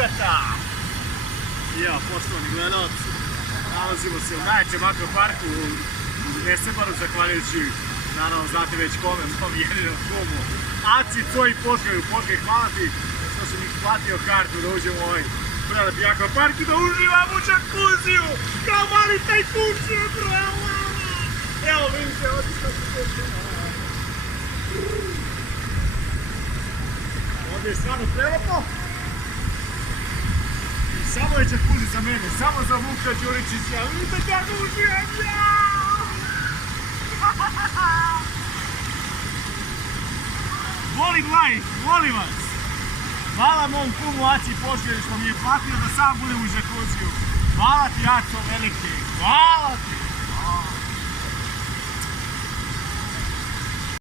Vukata! Ja, poštovani gledalci, nalazimo se u najvećem akvaparku u Nesebaru, zahvaljujući, naravno, znate već kome, mom jedinom kumu, Aci, Coji, Podgaju, hvala ti što si mi platio kartu da uđem u ovaj prelepi akvapark i da uživam u džakuziju, kao mali tajkunci, evo vidite, ovdje što se dešava. Ovdje je stvarno prelepo. Samo je džakuzi za mene, samo za Vuka Đuričića, vidite kako uživam, Volim life, volim vas! Hvala mom kumu Aci Požgaju što mi je platio da sam budem u džakuziju. Hvala ti, Aco, veliki, hvala ti!